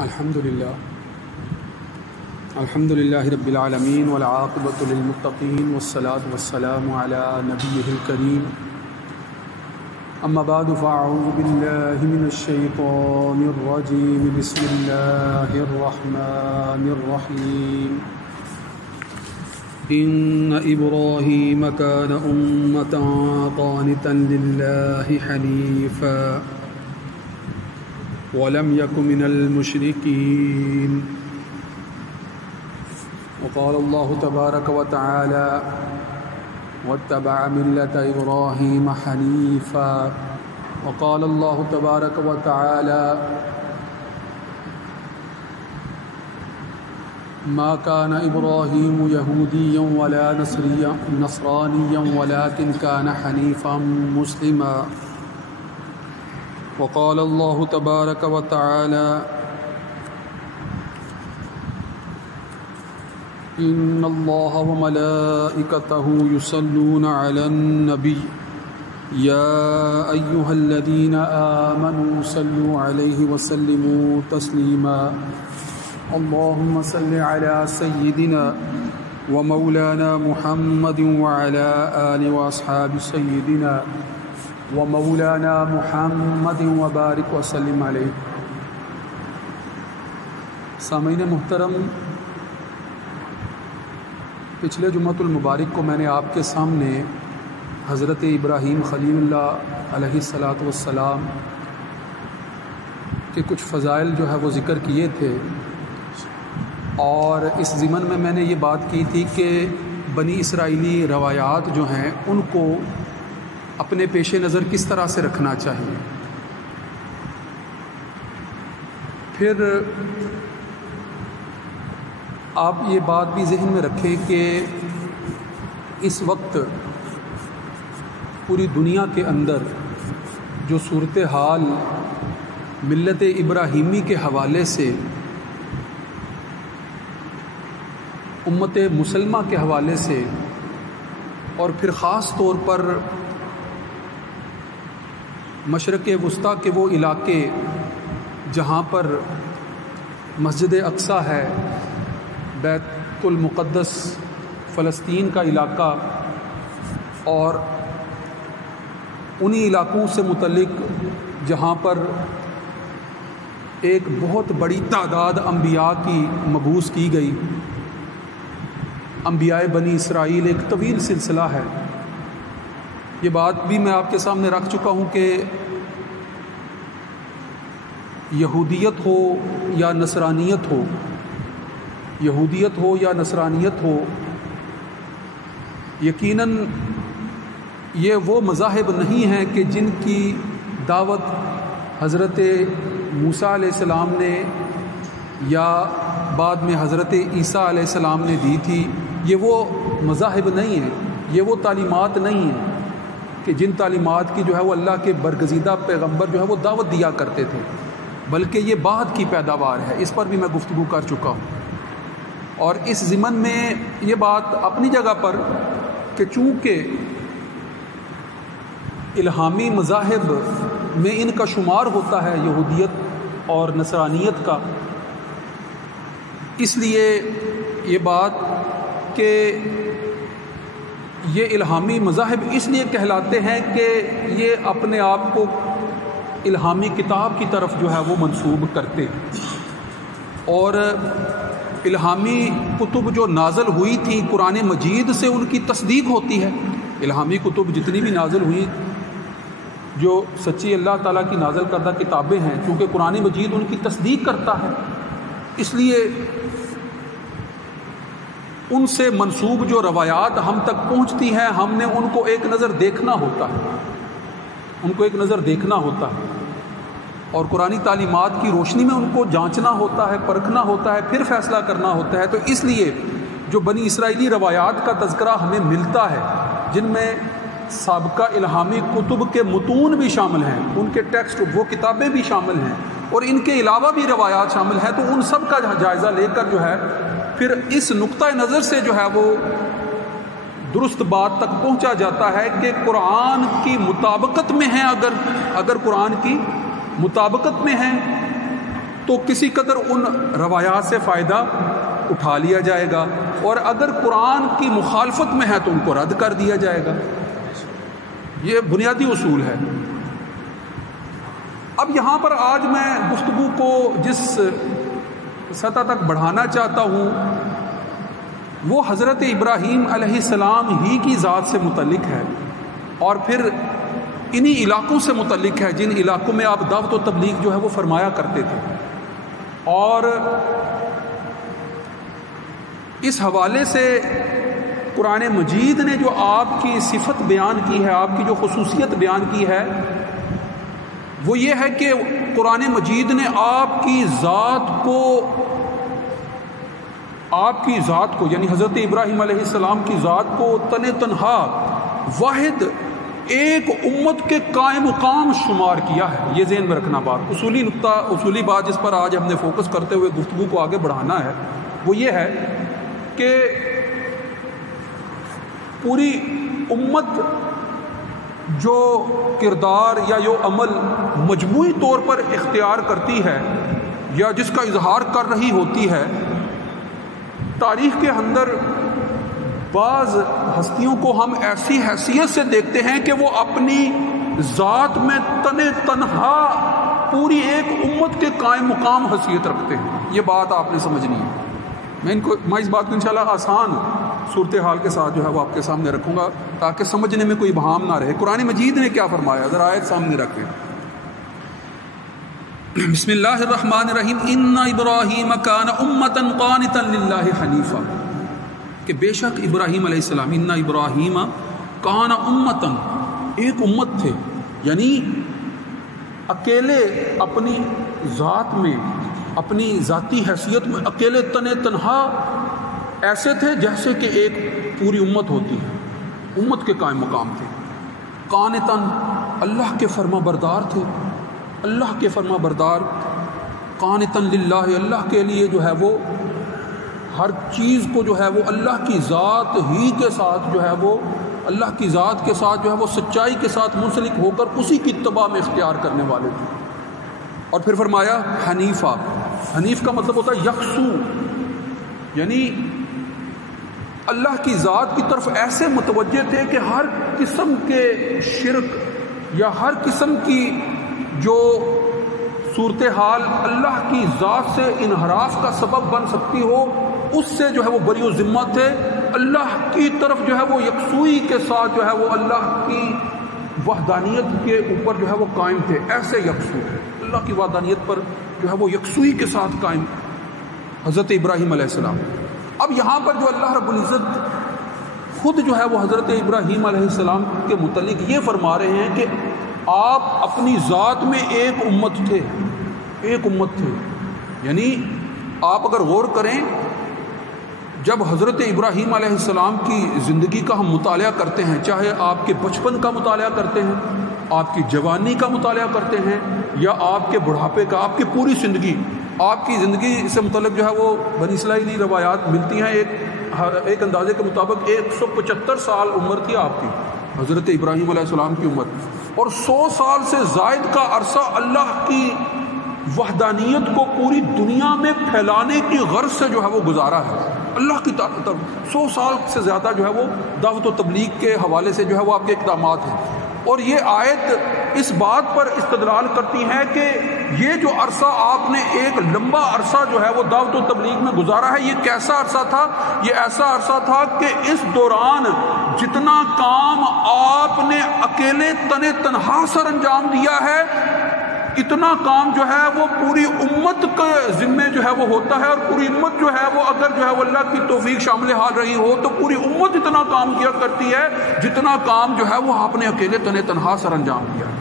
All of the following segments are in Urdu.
الحمد لله رب العالمين والعاقبة للمتقين والصلاة والسلام على نبيه الكريم أما بعد فأعوذ بالله من الشيطان الرجيم بسم الله الرحمن الرحيم إن إبراهيم كان أمة قانتا لله حنيفا ولم يكن من المشركين وقال الله تبارك وتعالى واتبع ملة إبراهيم حنيفا وقال الله تبارك وتعالى ما كان إبراهيم يهوديا ولا نصرانيا ولكن كان حنيفا مسلما وقال الله تبارك وتعالى إن الله وملائكته يصلون على النبي يا أيها الذين آمنوا صلوا عليه وسلموا تسليما اللهم صل على سيدنا ومولانا محمد وعلى آل وأصحاب سيدنا ومولانا محمد وبارک وسلم علیہ۔ سامعین محترم، پچھلے جمعۃ المبارک کو میں نے آپ کے سامنے حضرت ابراہیم خلیل اللہ علیہ الصلاۃ والسلام کے کچھ فضائل جو ہے وہ ذکر کیے تھے، اور اس ضمن میں نے یہ بات کی تھی کہ بنی اسرائیلی روایات جو ہیں ان کو اپنے پیش نظر کس طرح سے رکھنا چاہیے۔ پھر آپ یہ بات بھی ذہن میں رکھیں کہ اس وقت پوری دنیا کے اندر جو صورتحال ملت ابراہیمی کے حوالے سے، امت مسلمہ کے حوالے سے، اور پھر خاص طور پر مشرق وسطیٰ کے وہ علاقے جہاں پر مسجد اقصی ہے، بیت المقدس، فلسطین کا علاقہ، اور انہی علاقوں سے متعلق جہاں پر ایک بہت بڑی تعداد انبیاء کی مبعوث کی گئی، انبیاء بنی اسرائیل ایک طویل سلسلہ ہے۔ یہ بات بھی میں آپ کے سامنے رکھ چکا ہوں کہ یہودیت ہو یا نصرانیت ہو، یہودیت ہو یا نصرانیت ہو، یقیناً یہ وہ مذاہب نہیں ہیں کہ جن کی دعوت حضرت موسیٰ علیہ السلام نے یا بعد میں حضرت عیسیٰ علیہ السلام نے دی تھی۔ یہ وہ مذاہب نہیں ہیں، یہ وہ تعلیمات نہیں ہیں کہ جن تعلیمات کی جو ہے وہ اللہ کے برگزیدہ پیغمبر جو ہے وہ دعوت دیا کرتے تھے، بلکہ یہ بعد کی پیداوار ہے۔ اس پر بھی میں گفتگو کر چکا ہوں، اور اس ضمن میں یہ بات اپنی جگہ پر کہ چونکہ الہامی مذاہب میں ان کا شمار ہوتا ہے یہودیت اور نصرانیت کا، اس لیے یہ بات کہ یہ الہامی مذاہب اس لیے کہلاتے ہیں کہ یہ اپنے آپ کو الہامی کتاب کی طرف جو ہے وہ منسوب کرتے ہیں، اور الہامی کتب جو نازل ہوئی تھی قرآن مجید سے ان کی تصدیق ہوتی ہے۔ الہامی کتب جتنی بھی نازل ہوئی جو سچی اللہ تعالیٰ کی نازل کردہ کتابیں ہیں، چونکہ قرآن مجید ان کی تصدیق کرتا ہے، اس لیے ان سے منسوب جو روایات ہم تک پہنچتی ہیں ہم نے ان کو ایک نظر دیکھنا ہوتا ہے، ان کو ایک نظر دیکھنا ہوتا ہے، اور قرآنی تعلیمات کی روشنی میں ان کو جانچنا ہوتا ہے، پرکھنا ہوتا ہے، پھر فیصلہ کرنا ہوتا ہے۔ تو اس لیے جو بنی اسرائیلی روایات کا تذکرہ ہمیں ملتا ہے، جن میں سابقہ الہامی کتب کے متون بھی شامل ہیں، ان کے ٹیکسٹ وہ کتابیں بھی شامل ہیں، اور ان کے علاوہ بھی روایات شامل ہیں، تو ان سب کا جائزہ لے کر جو ہے پھر اس نقطہ نظر سے جو ہے وہ درست بات تک پہنچا جاتا ہے کہ قرآن کی مطابقت میں ہیں، اگر قرآن کی مطابقت میں ہیں تو کسی قدر ان روایات سے فائدہ اٹھا لیا جائے گا، اور اگر قرآن کی مخالفت میں ہے تو ان کو رد کر دیا جائے گا۔ یہ بنیادی اصول ہے۔ اب یہاں پر آج میں گفتگو کو جس سطح تک بڑھانا چاہتا ہوں وہ حضرت ابراہیم علیہ السلام ہی کی ذات سے متعلق ہے، اور پھر انہی علاقوں سے متعلق ہے جن علاقوں میں آپ دعوت و تبلیغ جو ہے وہ فرمایا کرتے تھے۔ اور اس حوالے سے قرآن مجید نے جو آپ کی صفت بیان کی ہے، آپ کی جو خصوصیت بیان کی ہے، وہ یہ ہے کہ قرآن مجید نے آپ کی ذات کو یعنی حضرت ابراہیم علیہ السلام کی ذات کو تن تنہا واحد ایک امت کے قائم مقام شمار کیا ہے۔ یہ ذہن میں رکھنا بات، اصولی نقطہ، اصولی بات جس پر آج ہم نے فوکس کرتے ہوئے گفتگو کو آگے بڑھانا ہے، وہ یہ ہے کہ پوری امت جو کردار یا جو عمل مجموعی طور پر اختیار کرتی ہے یا جس کا اظہار کر رہی ہوتی ہے، تاریخ کے اندر بعض ہستیوں کو ہم ایسی حیثیت سے دیکھتے ہیں کہ وہ اپنی ذات میں تنہا پوری ایک امت کے قائم مقام حیثیت رکھتے ہیں۔ یہ بات آپ نے سمجھنی ہے۔ میں اس بات کو انشاءاللہ آسان صورتحال کے ساتھ جو ہے وہ آپ کے سامنے رکھوں گا تاکہ سمجھنے میں کوئی ابہام نہ رہے۔ قرآن مجید نے کیا فرمایا، ذرا آیت سامنے رکھیں۔ بسم اللہ الرحمن الرحیم، ان ابراہیم کان امۃ قانتا للہ حنیفا، کہ بے شک ابراہیم علیہ السلام، ان ابراہیم کان امۃ، ایک امت تھے، یعنی اکیلے اپنی ذات میں، اپنی ذاتی حیثیت میں اکیلے تنہا ایسے تھے جیسے کہ ایک پوری امت ہوتی ہے، امت کے قائم مقام تھے۔ قانتاً، اللہ کے فرما بردار تھے، اللہ کے فرما بردار، قانتاً للہ، اللہ کے لیے جو ہے وہ ہر چیز کو جو ہے وہ اللہ کی ذات ہی کے ساتھ جو ہے وہ اللہ کی ذات کے ساتھ جو ہے وہ سچائی کے ساتھ منسلک ہو کر اسی کی اتباع میں اختیار کرنے والے تھے۔ اور پھر فرمایا حنیفہ، حنیف کا مطلب ہوتا ہے یکسو، یعنی اللہ کی ذات کی طرف ایسے متوجہ تھے کہ ہر قسم کے شرک یا ہر قسم کی جو صورتحال اللہ کی ذات سے انحراف کا سبب بن سکتی ہو اس سے جو ہے وہ بری و ذمہ تھے، اللہ کی طرف جو ہے وہ یکسوئی کے ساتھ جو ہے وہ اللہ کی وحدانیت کے اوپر جو ہے وہ قائم تھے، ایسے یکسو اللہ کی وحدانیت پر جو ہے وہ یکسوئی کے ساتھ قائم حضرت ابراہیم علیہ السلام۔ اب یہاں پر جو اللہ رب العزت خود جو ہے وہ حضرت ابراہیم علیہ السلام کے متعلق یہ فرما رہے ہیں کہ آپ اپنی ذات میں ایک امت تھے، ایک امت تھے، یعنی آپ اگر غور کریں جب حضرت ابراہیم علیہ السلام کی زندگی کا ہم مطالعہ کرتے ہیں، چاہے آپ کے بچپن کا مطالعہ کرتے ہیں، آپ کی جوانی کا مطالعہ کرتے ہیں، یا آپ کے بڑھاپے کا، آپ کی پوری زندگی، آپ کی زندگی سے متعلق جو ہے وہ بنی اسرائیلی روایات ملتی ہیں، ایک اندازے کے مطابق 175 سال عمر تھی آپ کی، حضرت ابراہیم علیہ السلام کی عمر، اور 100 سال سے زائد کا عرصہ اللہ کی وحدانیت کو پوری دنیا میں پھیلانے کی غرض سے جو ہے وہ گزارا ہے۔ اللہ کی طرف 100 سال سے زیادہ جو ہے وہ دعوت و تبلیغ کے حوالے سے جو ہے وہ آپ کے اقدامات ہیں، اور یہ آیت اس بات پر استدلال کرتی ہے کہ یہ جو عرصہ آپ نے ایک لمبا عرصہ جو ہے وہ دعوت و تبلیغ میں گزارا ہے، یہ کیسا عرصہ تھا؟ یہ ایسا عرصہ تھا کہ اس دوران جتنا کام آپ نے اکیلے تنہا سر انجام دیا ہے، اتنا کام جو ہے وہ پوری امت کے ذمے جو ہے وہ ہوتا ہے، اور پوری امت جو ہے وہ اگر جو ہے وہ اللہ کی توفیق شامل حال رہی ہو تو پوری امت اتنا کام کیا کرتی ہے جتنا کام جو ہے وہ آپ نے اکیلے تنہا سر انجام دیا ہے۔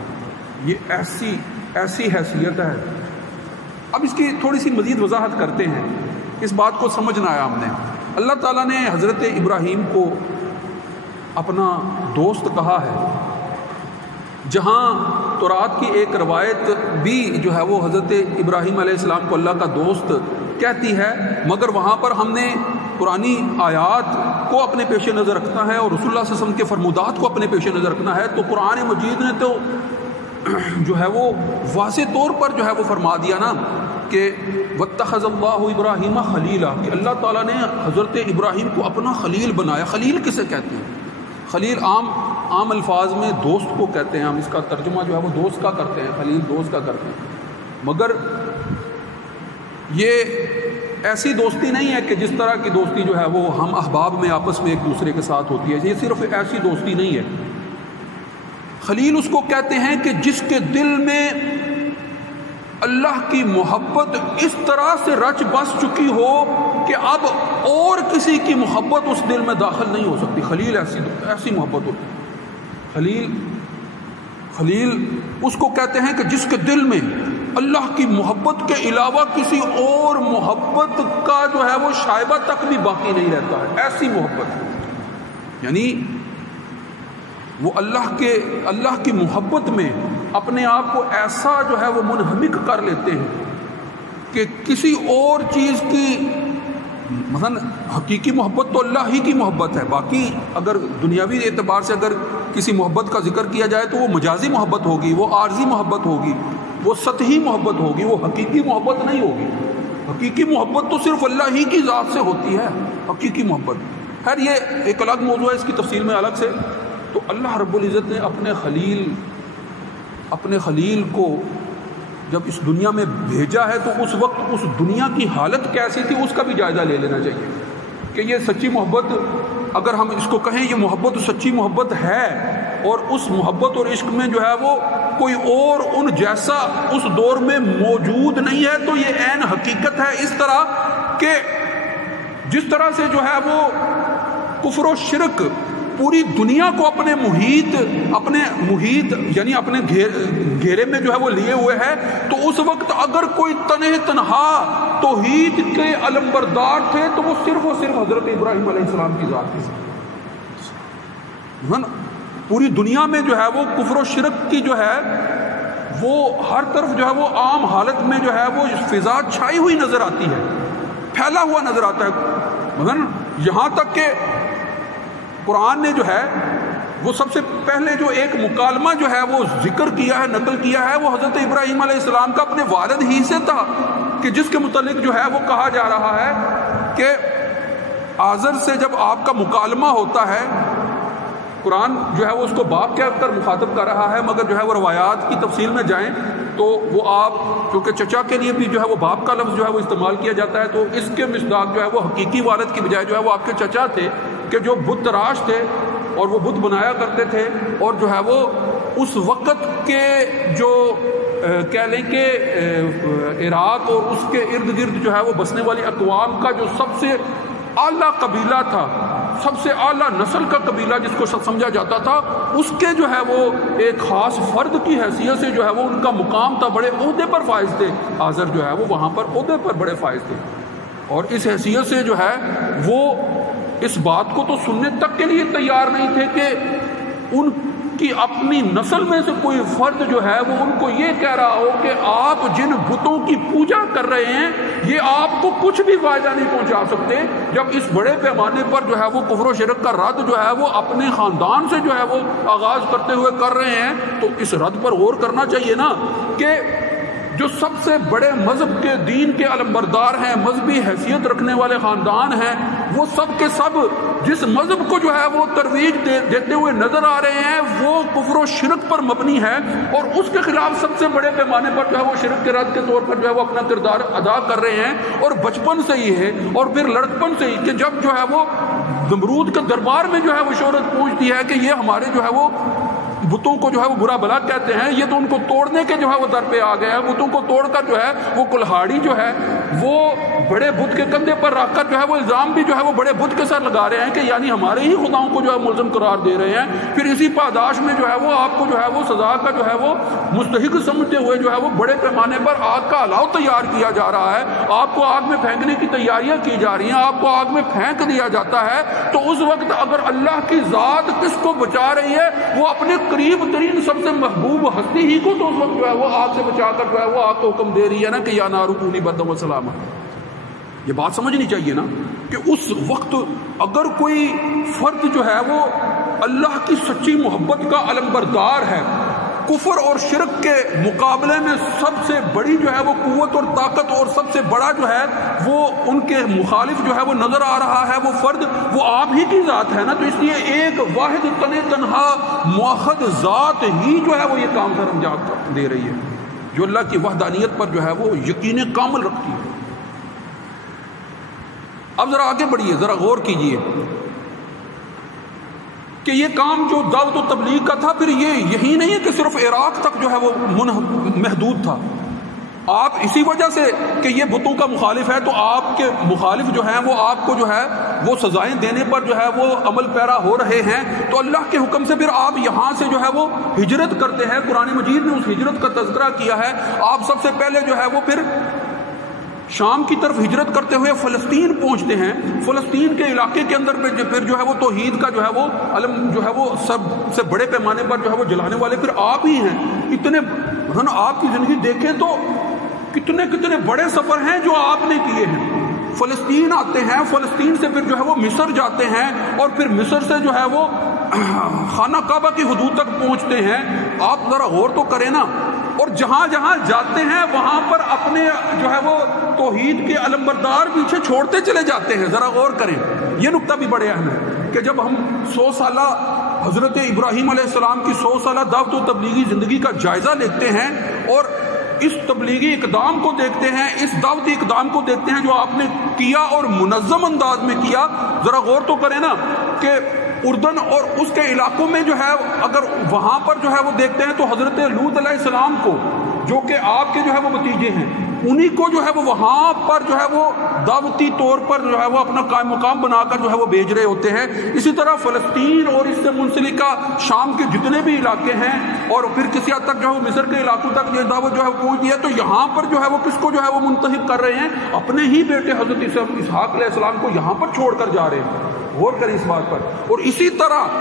یہ ایسی حیثیت ہے۔ اب اس کی تھوڑی سی مزید وضاحت کرتے ہیں، اس بات کو سمجھنا ہے ہم نے۔ اللہ تعالیٰ نے حضرت ابراہیم کو اپنا دوست کہا ہے، جہاں تورات کی ایک روایت بھی جو ہے وہ حضرت ابراہیم علیہ السلام کو اللہ کا دوست کہتی ہے، مگر وہاں پر ہم نے قرآنی آیات کو اپنے پیش نظر رکھنا ہے اور رسول اللہ صلی اللہ علیہ وسلم کے فرمودات کو اپنے پیش نظر رکھنا ہے، تو قرآن مجید نے تو جو ہے وہ واضح طور پر جو ہے وہ فرما دیا نا کہ واتخذ اللہ ابراہیم خلیلا، کہ اللہ تعالیٰ نے حضرت ابراہیم کو اپنا خلیل بنایا۔ خلیل کسے کہتے ہیں؟ خلیل عام الفاظ میں دوست کو کہتے ہیں، ہم اس کا ترجمہ جو ہے وہ دوست کا کرتے ہیں، خلیل دوست کا کرتے ہیں، مگر یہ ایسی دوستی نہیں ہے کہ جس طرح کی دوستی جو ہے وہ ہم احباب میں آپس میں ایک دوسرے کے ساتھ ہوتی ہے، یہ صرف ایسی دوستی نہیں ہے۔ خلیل اس کو کہتے ہیں کہ جس کے دل میں اللہ کی محبت اس طرح سے رچ بس چکی ہو کہ اب اور کسی کی محبت اس دل میں داخل نہیں ہو سکتی۔ خلیل ایسی محبت ہوتی ہے۔ خلیل اس کو کہتے ہیں کہ جس کے دل میں اللہ کی محبت کے علاوہ کسی اور محبت کا جو ہے وہ شائبہ تک بھی باقی نہیں رہتا ہے، ایسی محبت، یعنی وہ اللہ کی محبت میں اپنے آپ کو ایسا جو ہے وہ منہمک کر لیتے ہیں کہ کسی اور چیز کی، مثلا حقیقی محبت تو اللہ ہی کی محبت ہے، باقی اگر دنیاوی اعتبار سے اگر کسی محبت کا ذکر کیا جائے تو وہ مجازی محبت ہوگی، وہ عارضی محبت ہوگی، وہ سطحی محبت ہوگی، وہ حقیقی محبت نہیں ہوگی۔ حقیقی محبت تو صرف اللہ ہی کی ذات سے ہوتی ہے، حقیقی محبت۔ خیر یہ ایک الگ موضوع ہے، اس کی تفصیل میں الگ سے۔ تو اللہ رب العزت نے اپنے خلیل کو جب اس دنیا میں بھیجا ہے تو اس وقت اس دنیا کی حالت کیسی تھی اس کا بھی جائزہ لے لینا چاہیے کہ یہ سچی محبت، اگر ہم اس کو کہیں یہ محبت سچی محبت ہے، اور اس محبت اور عشق میں جو ہے وہ کوئی اور ان جیسا اس دور میں موجود نہیں ہے، تو یہ عین حقیقت ہے۔ اس طرح کہ جس طرح سے جو ہے وہ کفر و شرک پوری دنیا کو اپنے محیط یعنی اپنے گھیرے میں جو ہے وہ لیے ہوئے ہے، تو اس وقت اگر کوئی تنہا توحید کے علمبردار تھے تو وہ صرف اور صرف حضرت ابراہیم علیہ السلام کی ذات تھی۔ پوری دنیا میں جو ہے وہ کفر و شرک کی جو ہے وہ ہر طرف جو ہے وہ عام حالت میں جو ہے وہ فضا چھائی ہوئی نظر آتی ہے، پھیلا ہوا نظر آتا ہے، مثلا یہاں تک کہ قرآن نے جو ہے وہ سب سے پہلے جو ایک مکالمہ جو ہے وہ ذکر کیا ہے، نقل کیا ہے، وہ حضرت ابراہیم علیہ السلام کا اپنے والد ہی سے تھا، کہ جس کے متعلق جو ہے وہ کہا جا رہا ہے کہ آزر سے جب آپ کا مکالمہ ہوتا ہے، قرآن جو ہے وہ اس کو باپ کہہ کر مخاطب کر رہا ہے، مگر جو ہے وہ روایات کی تفصیل میں جائیں تو وہ آپ، کیونکہ چچا کے لیے بھی جو ہے وہ باپ کا لفظ جو ہے وہ استعمال کیا جاتا ہے، تو اس کے مصداق جو ہے وہ حقیقی والد کی بجائے جو ہے وہ آپ کے چچا تھے، کہ جو بت تراش تھے اور وہ بت بنایا کرتے تھے، اور جو ہے وہ اس وقت کے جو کہہ لیں کہ عراق اور اس کے ارد گرد جو ہے وہ بسنے والی اقوام کا جو سب سے اعلیٰ قبیلہ تھا، سب سے اعلیٰ نسل کا قبیلہ جس کو سمجھا جاتا تھا، اس کے جو ہے وہ ایک خاص فرد کی حیثیت سے جو ہے وہ ان کا مقام تھا، بڑے عہدے پر فائز تھے، آزر جو ہے وہ وہاں پر عہدے پر بڑے فائز تھے، اور اس حیثیت سے جو ہے وہ اس بات کو تو سننے تک کے لیے تیار نہیں تھے کہ ان کی اپنی نسل میں سے کوئی فرد جو ہے وہ ان کو یہ کہہ رہا ہو کہ آپ جن بتوں کی پوجا کر رہے ہیں یہ آپ کو کچھ بھی فائدہ نہیں پہنچا سکتے۔ جب اس بڑے پیمانے پر جو ہے وہ کفر و شرک کا رد جو ہے وہ اپنے خاندان سے جو ہے وہ آغاز کرتے ہوئے کر رہے ہیں، تو اس رد پر غور کرنا چاہیے نا کہ جو سب سے بڑے مذہب کے دین کے علمبردار ہیں، مذہبی حیثیت رکھنے والے خاندان ہیں، وہ سب کے سب جس مذہب کو جو ہے وہ ترویج دیتے ہوئے نظر آ رہے ہیں وہ کفر و شرک پر مبنی ہے، اور اس کے خلاف سب سے بڑے پیمانے پر جو ہے وہ شرک کے رد کے طور پر جو ہے وہ اپنا کردار ادا کر رہے ہیں، اور بچپن سے ہی ہے اور پھر لڑکپن سے ہی کہ جب جو ہے وہ نمرود کے دربار میں جو ہے وہ شہرت پہنچتی ہے کہ یہ ہمارے جو ہے وہ بتوں کو جو ہے وہ برا بلا کہتے ہیں، یہ تو ان کو توڑنے کے جو ہے وہ در پہ آ گئے ہیں، بتوں کو توڑ کر جو ہے وہ کلہاڑی جو ہے وہ بڑے بت کے کندھے پر رکھ کر جو ہے وہ الزام بھی جو ہے وہ بڑے بت کے ساتھ لگا رہے ہیں کہ یعنی ہمارے ہی خداؤں کو جو ہے ملزم قرار دے رہے ہیں، پھر اسی پاداش میں جو ہے وہ آپ کو جو ہے وہ سزا کا جو ہے وہ مستحق سمجھتے ہوئے جو ہے وہ بڑے پیمانے پر آگ کا الاؤ تیار کیا جا رہا ہے، آپ کو آگ میں پھینکنے کی تیاریاں کی جا رہی ہیں، آپ کو آگ میں پھینک دیا جاتا ہے، تو اس وقت اگر اللہ کی ذات کس کو بچا رہی ہے وہ اپنے قریب ترین سب سے محبوب ہستی ہی کو تو اس وقت جو ہے وہ آگ سے بچا کر جو ہے وہ آگ کو حکم دے رہی ہے نا کہ یا نار کونی بردا و سلاما۔ یہ بات سمجھنی چاہیے نا کہ اس وقت اگر کوئی فرد جو ہے وہ اللہ کی سچی محبت کا علمبردار ہے، کفر اور شرک کے مقابلے میں سب سے بڑی جو ہے وہ قوت اور طاقت اور سب سے بڑا جو ہے وہ ان کے مخالف جو ہے وہ نظر آ رہا ہے، وہ فرد وہ آپ ہی کی ذات ہے نا، تو اس لیے ایک واحد تنہا موحد ذات ہی جو ہے وہ یہ کام سر انجام دے رہی ہے، جو اللہ کی وحدانیت پر جو ہے وہ یقین کامل رکھتی ہے۔ اب ذرا آگے بڑھیے، ذرا غور کیجئے کہ یہ کام جو دعوت و تبلیغ کا تھا، پھر یہی نہیں ہے کہ صرف عراق تک جو ہے وہ محدود تھا۔ آپ اسی وجہ سے کہ یہ بتوں کا مخالف ہے تو آپ کے مخالف جو ہیں وہ آپ کو جو ہے وہ سزائیں دینے پر جو ہے وہ عمل پیرا ہو رہے ہیں، تو اللہ کے حکم سے پھر آپ یہاں سے جو ہے وہ ہجرت کرتے ہیں۔ قرآن مجید نے اس ہجرت کا تذکرہ کیا ہے۔ آپ سب سے پہلے جو ہے وہ پھر شام کی طرف ہجرت کرتے ہوئے فلسطین پہنچتے ہیں۔ فلسطین کے علاقے کے اندر پھر جو ہے وہ توحید کا جو ہے وہ علم جو ہے وہ سب سے بڑے پیمانے پر جو ہے وہ جلانے والے پھر آپ ہی ہیں۔ اتنے آپ کی زندگی دیکھیں تو کتنے بڑے سفر ہیں جو آپ نے کیے ہیں۔ فلسطین آتے ہیں، فلسطین سے پھر جو ہے وہ مصر جاتے ہیں، اور پھر مصر سے جو ہے وہ خانہ کعبہ کی حدود تک پہنچتے ہیں۔ آپ ذرا غور تو کریں نا، اور جہاں جہاں جاتے ہیں وہاں پر اپنے جو ہے وہ توحید کے علمبردار پیچھے چھوڑتے چلے جاتے ہیں۔ ذرا غور کریں، یہ نقطہ بھی بڑے اہم ہے کہ جب ہم 100 سالہ حضرت ابراہیم علیہ السلام کی 100 سالہ دعوت و تبلیغی زندگی کا جائزہ لیتے ہیں اور اس تبلیغی اقدام کو دیکھتے ہیں، اس دعوتی اقدام کو دیکھتے ہیں جو آپ نے کیا اور منظم انداز میں کیا، ذرا غور تو کریں نا کہ اردن اور اس کے علاقوں میں جو ہے اگر وہاں پر جو ہے وہ دیکھتے ہیں تو حضرت لوط علیہ السلام کو، جو کہ آپ کے جو ہے وہ بھتیجے ہیں، انہی کو جو ہے وہ وہاں پر جو ہے وہ دعوتی طور پر جو ہے وہ اپنا قائم مقام بنا کر جو ہے وہ بھیج رہے ہوتے ہیں۔ اسی طرح فلسطین اور اس سے منسلکہ شام کے جتنے بھی علاقے ہیں اور پھر کسی حد تک جو ہے وہ مصر کے علاقوں تک یہ دعوت جو ہے پہنچتی ہے، تو یہاں پر جو ہے وہ کس کو جو ہے وہ منتخب کر رہے ہیں؟ اپنے ہی بیٹے حضرت اسحاق علیہ السلام کو یہاں پر چھوڑ کر جا رہے ہیں۔ غور کریں اس بات پر۔ اور اسی طرح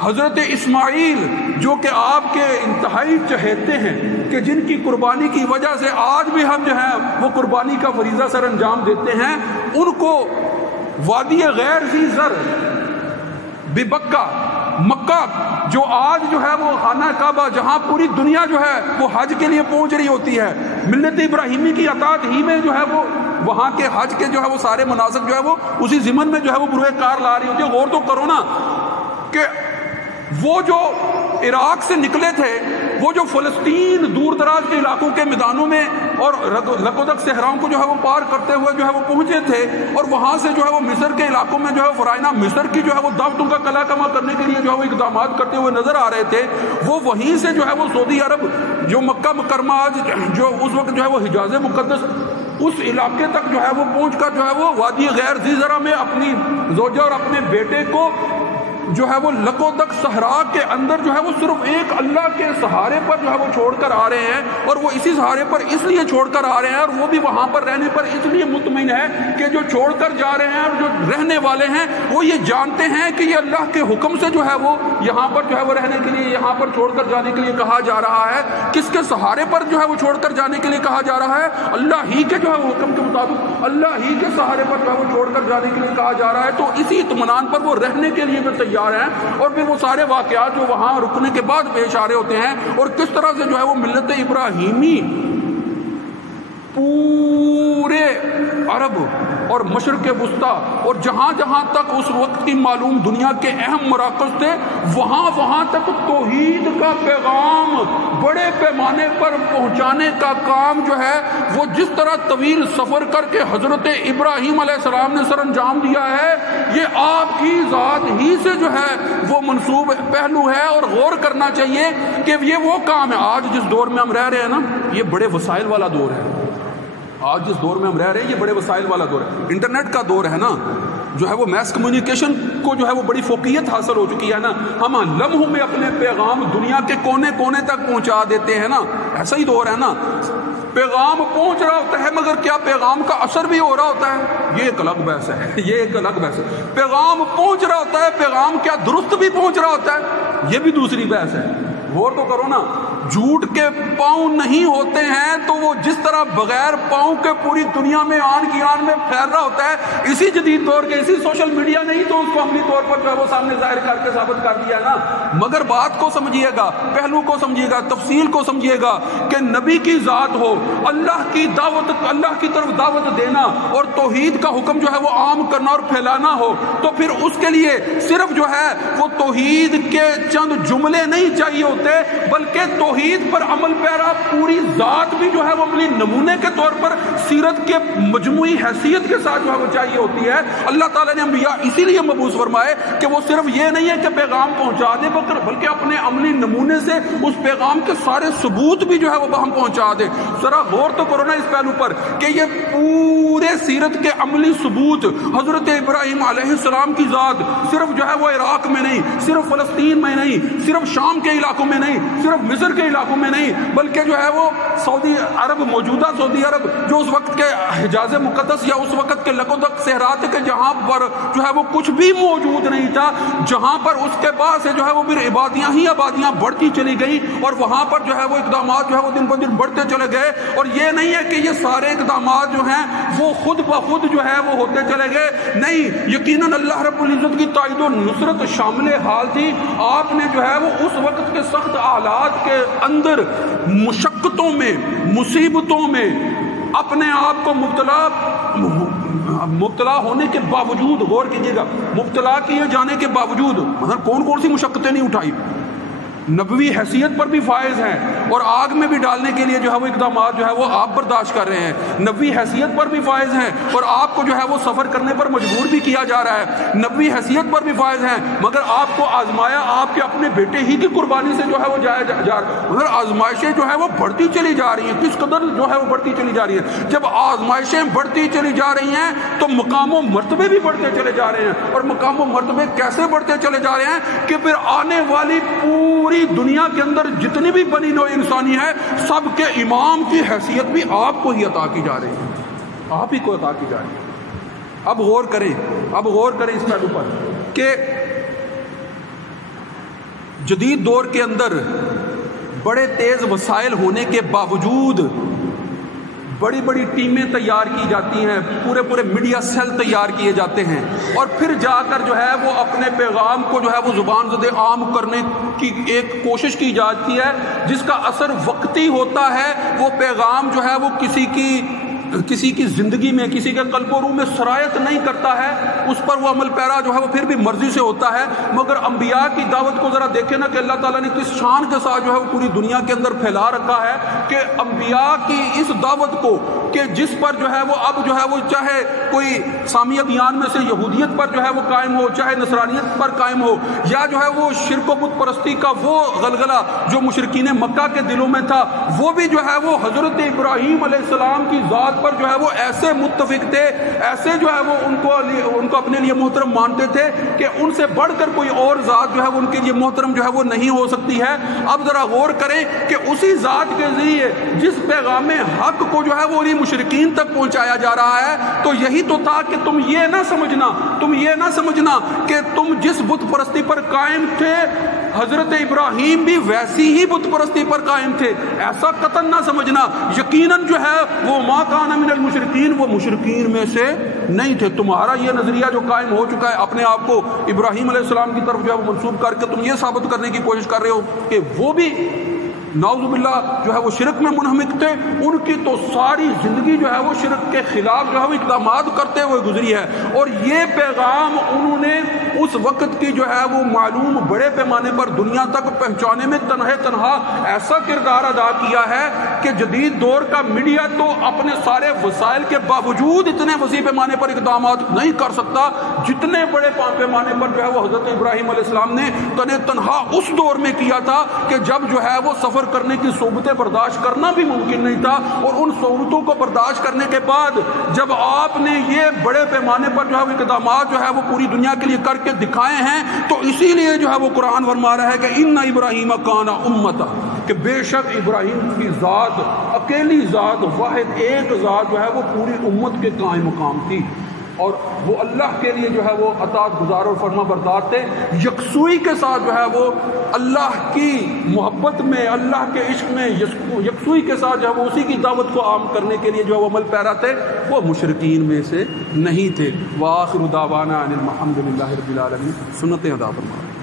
حضرت اسماعیل جو کہ آپ کے انتہائی چہیتے ہیں، کہ جن کی قربانی کی وجہ سے آج بھی ہم جو ہیں وہ قربانی کا فریضہ سر انجام دیتے ہیں، ان کو وادی غیر ذی زر ببکہ مکہ جو آج جو ہے وہ خانہ کعبہ جہاں پوری دنیا جو ہے وہ حج کے لیے پہنچ رہی ہوتی ہے، ملت ابراہیمی کی اطاعت ہی میں جو ہے وہ وہاں کے حج کے جو ہے وہ سارے مناسک جو ہے وہ اسی ضمن میں جو ہے وہ بروئے کار لا رہی ہوتی ہے۔ غور تو کرو نا کہ وہ جو عراق سے نکلے تھے، وہ جو فلسطین دور دراز کے علاقوں کے میدانوں میں اور لکودک صحراؤں کو جو ہے وہ پار کرتے ہوئے جو ہے وہ پہنچے تھے، اور وہاں سے جو ہے وہ مصر کے علاقوں میں جو ہے فرائنہ مصر کی جو ہے وہ دعوتوں کا کلا کما کرنے کے لیے جو ہے وہ اقدامات کرتے ہوئے نظر آ رہے تھے، وہ وہیں سے جو ہے وہ سعودی عرب جو مکہ مکرمہ آج جو اس وقت جو ہے وہ حجاز مقدس اس علاقے تک جو ہے وہ پہنچ کر جو ہے وہ وادی غیر ذی زرع میں اپنی زوجہ اور اپنے بیٹے کو جو ہے وہ لکودک صحرا کے اندر جو ہے وہ صرف ایک اللہ کے سہارے پر جو ہے وہ چھوڑ کر آ رہے ہیں، اور وہ اسی سہارے پر اس لیے چھوڑ کر آ رہے ہیں، اور وہ بھی وہاں پر رہنے پر اس لیے مطمئن ہے کہ جو چھوڑ کر جا رہے ہیں اور جو رہنے والے ہیں وہ یہ جانتے ہیں کہ یہ اللہ کے حکم سے جو ہے وہ یہاں پر جو ہے وہ رہنے کے لیے، یہاں پر چھوڑ کر جانے کے لیے کہا جا رہا ہے۔ کس کے سہارے پر جو ہے وہ چھوڑ کر جانے کے لیے کہا جا رہا ہے؟ اللہ ہی کے جو ہے وہ حکم کے مطابق اللہ ہی کے سہارے پر جو ہے وہ چھوڑ کر جانے کے لیے کہا جا رہا ہے، تو اسی اطمینان پر وہ رہنے کے لیے بھی تیار ہیں۔ اور پھر وہ سارے واقعات جو وہاں رکنے کے بعد پیش آ رہے ہوتے ہیں، اور کس طرح سے جو ہے وہ ملت ابراہیمی پورے عرب اور مشرق وسطیٰ اور جہاں جہاں تک اس وقت کی معلوم دنیا کے اہم مراکز تھے، وہاں وہاں تک توحید کا پیغام بڑے پیمانے پر پہنچانے کا کام جو ہے وہ جس طرح طویل سفر کر کے حضرت ابراہیم علیہ السلام نے سر انجام دیا ہے، یہ آپ کی ذات ہی سے جو ہے وہ منسوب پہلو ہے۔ اور غور کرنا چاہیے کہ یہ وہ کام ہے۔ آج جس دور میں ہم رہ رہے ہیں نا، یہ بڑے وسائل والا دور ہے۔ آج جس دور میں ہم رہ رہے ہیں یہ بڑے وسائل والا دور ہے، انٹرنیٹ کا دور ہے نا، جو ہے وہ میس کمیونیکیشن کو جو ہے وہ بڑی فوقیت حاصل ہو چکی ہے نا، ہم لمحوں میں اپنے پیغام دنیا کے کونے کونے تک پہنچا دیتے ہیں نا، ایسا ہی دور ہے نا۔ پیغام پہنچ رہا ہوتا ہے مگر کیا پیغام کا اثر بھی ہو رہا ہوتا ہے؟ یہ ایک الگ بحث ہے، یہ ایک الگ بحث ہے۔ پیغام پہنچ رہا ہوتا ہے، پیغام کیا درست بھی پہنچ رہا ہوتا ہے؟ یہ بھی دوسری بحث ہے۔ غور تو کرو نا، جھوٹ کے پاؤں نہیں ہوتے ہیں تو وہ جس طرح بغیر پاؤں کے پوری دنیا میں آن کی آن میں پھیل رہا ہوتا ہے، اسی جدید دور کے اسی سوشل میڈیا نے ہی تو اس کو عملی طور پر جو ہے وہ سامنے ظاہر کر کے ثابت کر دیا نا۔ مگر بات کو سمجھیے گا، پہلو کو سمجھیے گا، تفصیل کو سمجھیے گا کہ نبی کی ذات ہو، اللہ کی دعوت، اللہ کی طرف دعوت دینا اور توحید کا حکم جو ہے وہ عام کرنا اور پھیلانا ہو، تو پھر اس کے لیے صرف جو ہے وہ توحید کے چند جملے نہیں چاہیے ہوتے، بلکہ توحید پر عمل پیرا پوری ذات بھی جو ہے وہ عملی نمونے کے طور پر سیرت کے مجموعی حیثیت کے ساتھ جو ہے وہ چاہیے ہوتی ہے۔ اللہ تعالیٰ نے انبیاء اسی لیے مبعوث فرمائے کہ وہ صرف یہ نہیں ہے کہ پیغام پہنچا دے بلکہ اپنے عملی نمونے سے اس پیغام کے سارے ثبوت بھی جو ہے وہ ہم پہنچا دے۔ ذرا غور تو کرو نا اس پہلو پر کہ یہ پورے سیرت کے عملی ثبوت حضرت ابراہیم علیہ السلام کی ذات صرف جو ہے وہ عراق میں نہیں، صرف فلسطین میں نہیں، صرف شام کے علاقوں میں نہیں، صرف مصر کے علاقوں میں نہیں، بلکہ جو ہے وہ سعودی عرب، موجودہ سعودی عرب جو اس وقت کے حجاز مقدس یا اس وقت کے لقدق صحرات کے جہاں پر جو ہے وہ کچھ بھی موجود نہیں تھا، جہاں پر اس کے بعد سے جو ہے وہ پھر عبادیاں ہی آبادیاں بڑھتی چلی گئی اور وہاں پر جو ہے وہ اقدامات جو ہے وہ دن بہ دن بڑھتے چلے گئے۔ اور یہ نہیں ہے کہ یہ سارے اقدامات جو ہیں وہ خود بخود جو ہے وہ ہوتے چلے گئے، نہیں، یقیناً اللہ رب العزت کی تائید و نصرت شامل حال تھی۔ آپ نے جو ہے وہ اس وقت کے سخت حالات کے اندر مشقتوں میں، مصیبتوں میں اپنے آپ کو مبتلا ہونے کے باوجود، غور کیجیے گا، مبتلا کیے جانے کے باوجود مطلب کون کون سی مشقتیں نہیں اٹھائی، نبوی حیثیت پر بھی فائز ہیں اور آگ میں بھی ڈالنے کے لیے جو ہے وہ اقدامات جو ہے وہ آپ برداشت کر رہے ہیں، نبوی حیثیت پر بھی فائز ہیں اور آپ کو جو ہے وہ سفر کرنے پر مجبور بھی کیا جا رہا ہے، نبوی حیثیت پر بھی فائز ہیں، مگر آپ کو آزمایا، آپ کے اپنے بیٹے ہی کی قربانی سے جو ہے وہ جایا جا رہا ہے، مگر آزمائشیں جو ہے وہ بڑھتی چلی جا رہی ہیں، کس قدر جو ہے وہ بڑھتی چلی جا رہی ہیں۔ جب آزمائشیں بڑھتی چلی جا رہی ہیں تو مقام و مرتبے بھی بڑھتے چلے جا رہے ہیں، اور مقام و مرتبے کیسے بڑھتے چلے جا رہے ہیں کہ پھر آنے والی پوری دنیا کے اندر جتنی بھی بنی نوع انسانی ہے سب کے امام کی حیثیت بھی آپ کو ہی عطا کی جا رہی ہے، آپ ہی کو عطا کی جا رہی ہے۔ اب غور کریں اس پہلو پر کہ جدید دور کے اندر بڑے تیز وسائل ہونے کے باوجود بڑی بڑی ٹیمیں تیار کی جاتی ہیں، پورے میڈیا سیل تیار کیے جاتے ہیں، اور پھر جا کر جو ہے وہ اپنے پیغام کو جو ہے وہ زبان زد عام کرنے کی ایک کوشش کی جاتی ہے جس کا اثر وقتی ہوتا ہے۔ وہ پیغام جو ہے وہ کسی کی زندگی میں، کسی کے قلب و روح میں سرایت نہیں کرتا ہے، اس پر وہ عمل پیرا جو ہے وہ پھر بھی مرضی سے ہوتا ہے۔ مگر انبیاء کی دعوت کو ذرا دیکھیں نا کہ اللہ تعالیٰ نے کس شان کے ساتھ جو ہے وہ پوری دنیا کے اندر پھیلا رکھا ہے کہ انبیاء کی اس دعوت کو کہ جس پر جو ہے وہ اب جو ہے وہ چاہے کوئی سامی ادیان میں سے یہودیت پر جو ہے وہ قائم ہو، چاہے نصرانیت پر قائم ہو، یا جو ہے وہ شرک و بت پرستی کا وہ غلغلہ جو مشرکین مکہ کے دلوں میں تھا، وہ بھی جو ہے وہ حضرت ابراہیم علیہ السلام کی ذات پر جو ہے وہ ایسے متفق تھے، ایسے جو ہے وہ ان کو اپنے لیے محترم مانتے تھے کہ ان سے بڑھ کر کوئی اور ذات جو ہے وہ ان کے لیے محترم جو ہے وہ نہیں ہو سکتی ہے۔ اب ذرا غور کریں کہ اسی ذات کے ذریعے جس پیغام حق کو جو ہے وہ انہیں مشرکین تک پہنچایا جا رہا ہے، تو یہی تو تھا کہ تم یہ نہ سمجھنا کہ تم جس بت پرستی پر قائم تھے حضرت ابراہیم بھی ویسی ہی بت پرستی پر قائم تھے، ایسا قطعاً نہ سمجھنا۔ یقیناً جو ہے وہ ما کان من المشرکین، وہ مشرکین میں سے نہیں تھے۔ تمہارا یہ نظریہ جو قائم ہو چکا ہے، اپنے آپ کو ابراہیم علیہ السلام کی طرف جو ہے وہ منسوب کر کے تم یہ ثابت کرنے کی کوشش کر رہے ہو کہ وہ بھی نعوذ باللہ جو ہے وہ شرک میں منہمک تھے، ان کی تو ساری زندگی جو ہے وہ شرک کے خلاف جو ہے وہ اقدامات کرتے ہوئے گزری ہے، اور یہ پیغام انہوں نے اس وقت کی جو ہے وہ معلوم بڑے پیمانے پر دنیا تک پہنچانے میں تنہا ایسا کردار ادا کیا ہے کہ جدید دور کا میڈیا تو اپنے سارے وسائل کے باوجود اتنے وسیع پیمانے پر اقدامات نہیں کر سکتا جتنے بڑے پیمانے پر جو ہے وہ حضرت ابراہیم علیہ السلام نے تنہا اس دور میں کیا تھا کہ جب جو ہے وہ سفر کرنے کی صحبتیں برداشت کرنا بھی ممکن نہیں تھا، اور ان صحبتوں کو برداشت کرنے کے بعد جب آپ نے یہ بڑے پیمانے پر جو ہے اقدامات جو ہے وہ پوری دنیا کے لیے کر کے دکھائے ہیں، تو اسی لیے جو ہے وہ قرآن فرما رہا ہے کہ ان ابراہیم کان امتا، کہ بے شک ابراہیم کی ذات، اکیلی ذات، واحد ایک ذات جو ہے وہ پوری امت کے قائم مقام تھی۔ اور وہ اللہ کے لیے جو ہے وہ اطاعت گزار اور فرما بردار تھے، یکسوئی کے ساتھ جو ہے وہ اللہ کی محبت میں، اللہ کے عشق میں یکسوئی کے ساتھ جو ہے وہ اسی کی دعوت کو عام کرنے کے لیے جو ہے وہ عمل پیرا تھے، وہ مشرکین میں سے نہیں تھے۔ وآخر دعوانا ان الحمد للہ رب العالمین۔ سنتیں ادا فرمائیں۔